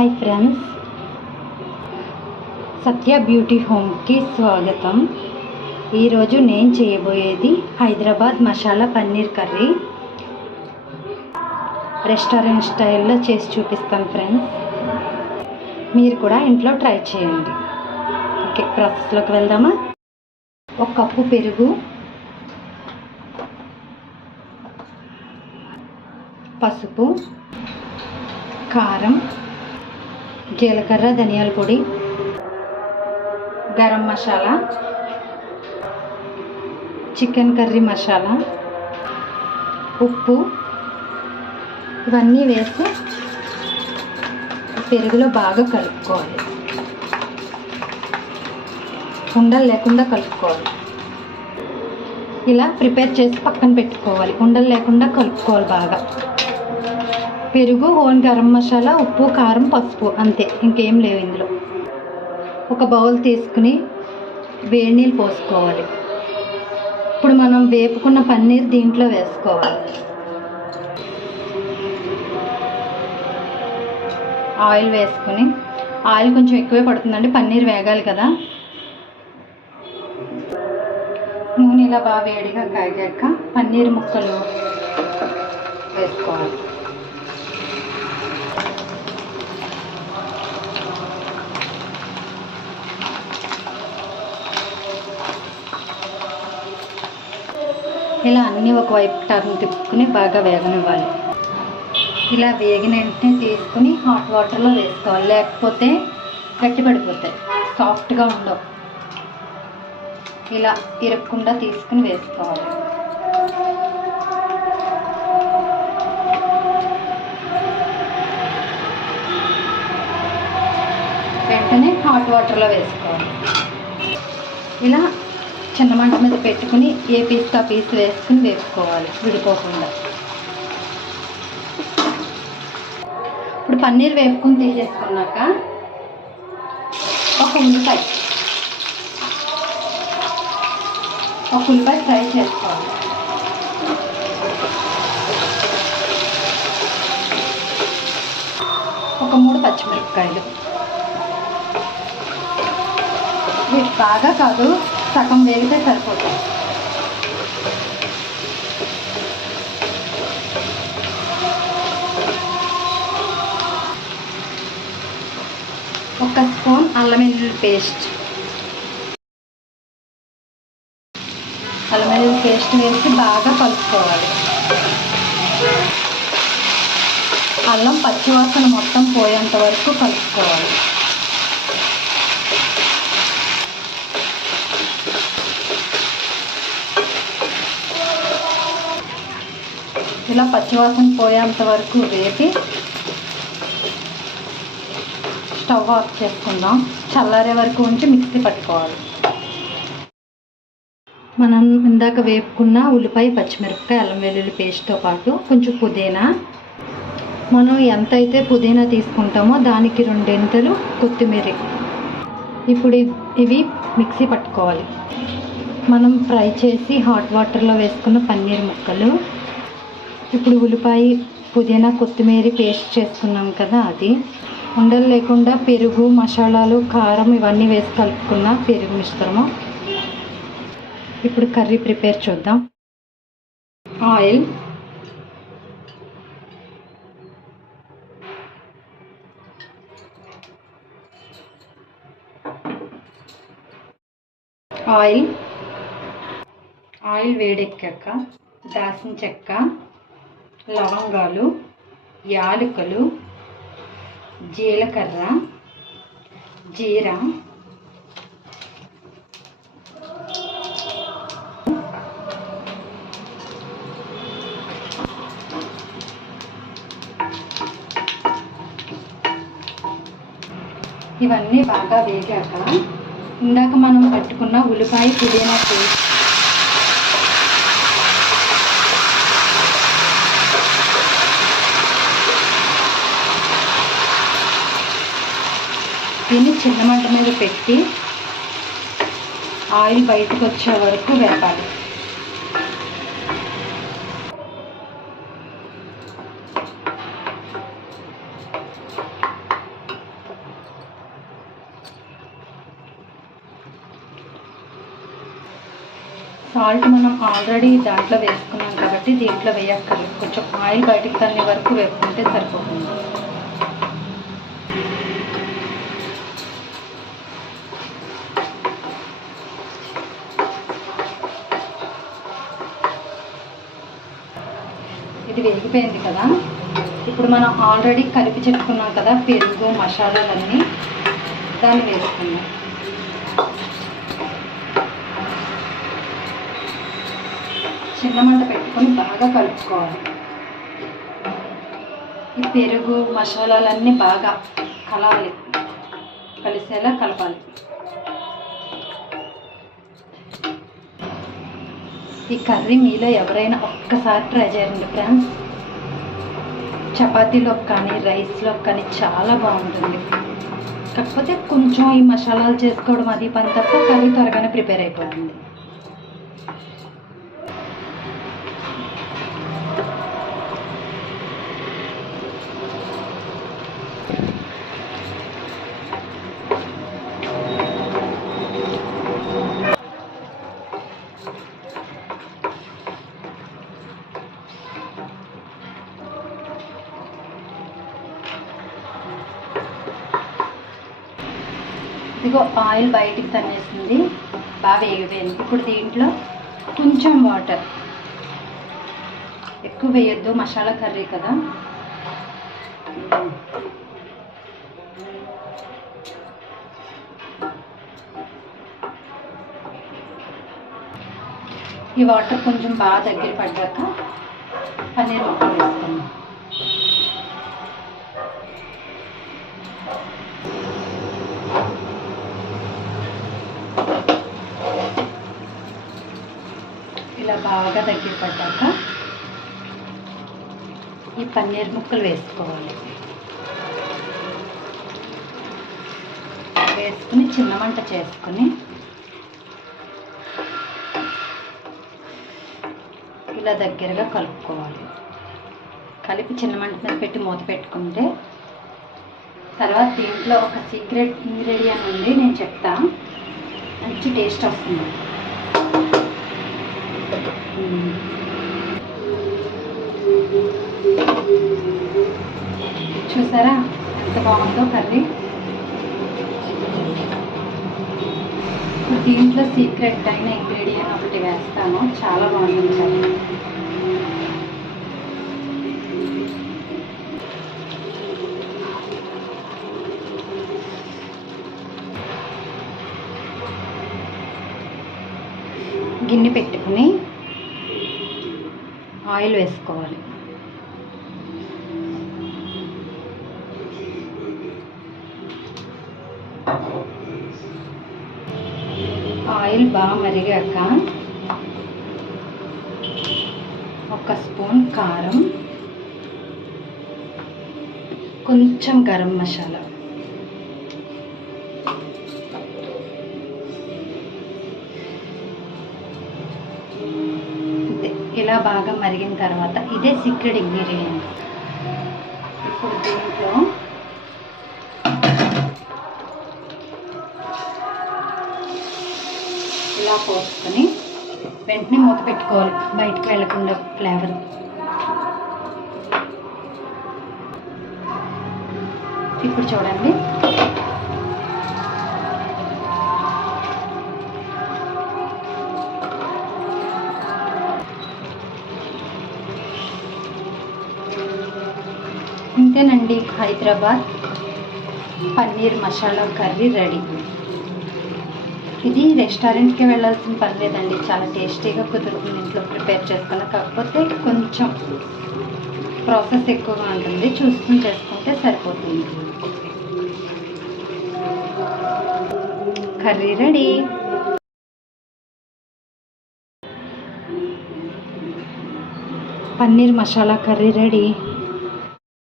Hi friends, సత్య beauty హోమ్కి స్వాగతం. ఈరోజు నేను చేయబోయేది హైదరాబాద్ మసాలా పన్నీర్ కర్రీ. రెస్టారెంట్ స్టైల్లో చేసి చూపిస్తాను ఫ్రెండ్స్. మీరు కూడా ఇంట్లో ట్రై చేయండి. ఓకే, ప్రాసెస్లోకి వెళ్దామా. 1 కప్పు పెరుగు, పసుపు, కారం, జీలకర్ర, ధనియాల పొడి, గరం మసాలా, చికెన్ కర్రీ మసాలా, ఉప్పు ఇవన్నీ వేసి పెరుగులో బాగా కలుపుకోవాలి. ఉండలు లేకుండా కలుపుకోవాలి. ఇలా ప్రిపేర్ చేసి పక్కన పెట్టుకోవాలి. ఉండలు లేకుండా కలుపుకోవాలి బాగా. పెరుగు, ఓన్ గరం మసాలా, ఉప్పు, కారం, పసుపు, అంతే, ఇంకేం లేవు ఇందులో. ఒక బౌల్ తీసుకుని వేడి నీళ్ళు పోసుకోవాలి. ఇప్పుడు మనం వేపుకున్న పన్నీర్ దీంట్లో వేసుకోవాలి. ఆయిల్ వేసుకుని, ఆయిల్ కొంచెం ఎక్కువే పడుతుందండి, పన్నీర్ వేగాలి కదా. నూనె ఇలా బాగా వేడిగా కాగాక పన్నీర్ ముక్కలు వేసుకోవాలి. ఇలా అన్నీ ఒకవైపు టర్న్ తిప్పుకుని బాగా వేగనివ్వాలి. ఇలా వేగిన వెంటనే తీసుకుని హాట్ వాటర్లో వేసుకోవాలి, లేకపోతే గట్టి పడిపోతాయి, సాఫ్ట్గా ఉండవు. ఇలా ఇరగకుండా తీసుకుని వేసుకోవాలి. వెంటనే హాట్ వాటర్లో వేసుకోవాలి. ఇలా చిన్న మంట మీద పెట్టుకుని ఏ పీస్కి ఆ పీస్ వేసుకుని వేసుకోవాలి, విడిపోకుండా. ఇప్పుడు పన్నీర్ వేపుకుని తీసేసుకున్నాక ఒక ఉల్లిపాయ ఫ్రై చేసుకోవాలి. ఒక 3 పచ్చిమిరపకాయలు. వీటి బాగా కాదు, సగం వేగితే సరిపోతాయి. ఒక స్పూన్ అల్లం వెల్లుల్లి పేస్ట్. అల్లం వెల్లుల్లి పేస్ట్ వేసి బాగా కలుపుకోవాలి. అల్లం పచ్చివాసన మొత్తం పోయేంత వరకు కలుపుకోవాలి. ఇలా పచ్చివాసన పోయేంత వరకు వేపి స్టవ్ ఆఫ్ చేసుకుందాం. చల్లారే వరకు ఉంచి మిక్సీ పట్టుకోవాలి. మనం ఇందాక వేపుకున్న ఉల్లిపాయ, పచ్చిమిరపకాయ, అల్లం వెల్లుల్లి పేస్ట్తో పాటు కొంచెం పుదీనా, మనం ఎంతైతే పుదీనా తీసుకుంటామో దానికి 2 కొత్తిమీర. ఇప్పుడు ఇవి మిక్సీ పట్టుకోవాలి. మనం ఫ్రై చేసి హాట్ వాటర్లో వేసుకున్న పన్నీర్ ముక్కలు, ఇప్పుడు ఉల్లిపాయ, పుదీనా, కొత్తిమీర పేస్ట్ చేసుకున్నాం కదా, అది ఉండలు లేకుండా పెరుగు, మసాలాలు, కారం ఇవన్నీ వేసి కలుపుకున్న పెరుగు మిశ్రమం. ఇప్పుడు కర్రీ ప్రిపేర్ చూద్దాం. ఆయిల్, ఆయిల్ వేడెక్కాక దాల్చిన చెక్క, లవంగాలు, యాలకులు, జీలకర్ర, జీరా, ఇవన్నీ బాగా వేగాక ఇందాక మనం పట్టుకున్న ఉల్లిపాయ, పుదీనా పేస్ట్ దీన్ని చిన్న మంట మీద పెట్టి ఆయిల్ బయటకు వచ్చే వరకు వేపాలి. సాల్ట్ మనం ఆల్రెడీ దాంట్లో వేసుకున్నాం కాబట్టి దీంట్లో వేయక్కర్లేదు. కొంచెం ఆయిల్ బయటికి తన్నే వరకు వేసుకుంటే సరిపోతుంది. ఇది వేగిపోయింది కదా. ఇప్పుడు మనం ఆల్రెడీ కలిపి చెప్పుకున్నాం కదా పెరుగు మసాలాలన్నీ, దాన్ని వేసుకుందాం. చిన్న మంట పెట్టుకొని బాగా కలుపుకోవాలి. ఈ పెరుగు మసాలాలన్నీ బాగా కలిసేలా కలపాలి. ఈ కర్రీ మీలో ఎవరైనా ఒక్కసారి ట్రై చేయండి ఫ్రెండ్స్. చపాతీలోకి కానీ రైస్లోకి కానీ చాలా బాగుంటుంది. కాకపోతే కొంచెం ఈ మసాలాలు చేసుకోవడం అది పని తప్ప కర్రీ త్వరగానే ప్రిపేర్ అయిపోతుంది. ఇదిగో ఆయిల్ బయటికి తన్నేసింది, బాగా వేగిపోయింది. ఇప్పుడు దీంట్లో కొంచెం వాటర్, ఎక్కువ వేయొద్దు మసాలా కర్రీ కదా. ఈ వాటర్ కొంచెం బాగా దగ్గర పడ్డాక పన్నీర్ ముక్కలు వేసుకుందాం. ఇలా బాగా దగ్గర పడ్డాక ఈ పన్నీర్ ముక్కలు వేసుకోవాలి. వేసుకుని చిన్న మంట చేసుకుని ఇలా దగ్గరగా కలుపుకోవాలి. కలిపి చిన్న మంట మీద పెట్టి మూత పెట్టుకుంటే తర్వాత దీంట్లో ఒక సీక్రెట్ ఇంగ్రీడియంట్ ఉంది, నేను చెప్తా. మంచి టేస్ట్ వస్తుంది. చూసారా ఎంత బాగుందో కర్రీ. దీంట్లో సీక్రెట్ అయిన ఇంగ్రీడియంట్ ఒకటి వేస్తాను, చాలా బాగుంటుంది కర్రీ. గిన్నె పెట్టుకుని ఆయిల్ వేసుకోవాలి. ఆయిల్ బాగా మరిగాక 1 స్పూన్ కారం, కొంచెం గరం మసాలా, ఇలా బాగా మరిగిన తర్వాత ఇదే సీక్రెట్ ఇంగ్రీడియంట్. ఇప్పుడు దీంట్లో ఇలా పోసుకొని వెంటనే మూత పెట్టుకోవాలి, బయటకు వెళ్ళకుండా ఫ్లేవర్. ఇప్పుడు చూడండి ఇంతేనండి, హైదరాబాద్ పన్నీర్ మసాలా కర్రీ రెడీ. ఇది రెస్టారెంట్కి వెళ్ళాల్సిన పని లేదండి, చాలా టేస్టీగా కుదురుతుంది ఇంట్లో ప్రిపేర్ చేసుకున్న. కాకపోతే కొంచెం ప్రాసెస్ ఎక్కువగా ఉంటుంది, చూసుకుని చేసుకుంటే సరిపోతుంది. Curry ready. Paneer masala curry ready.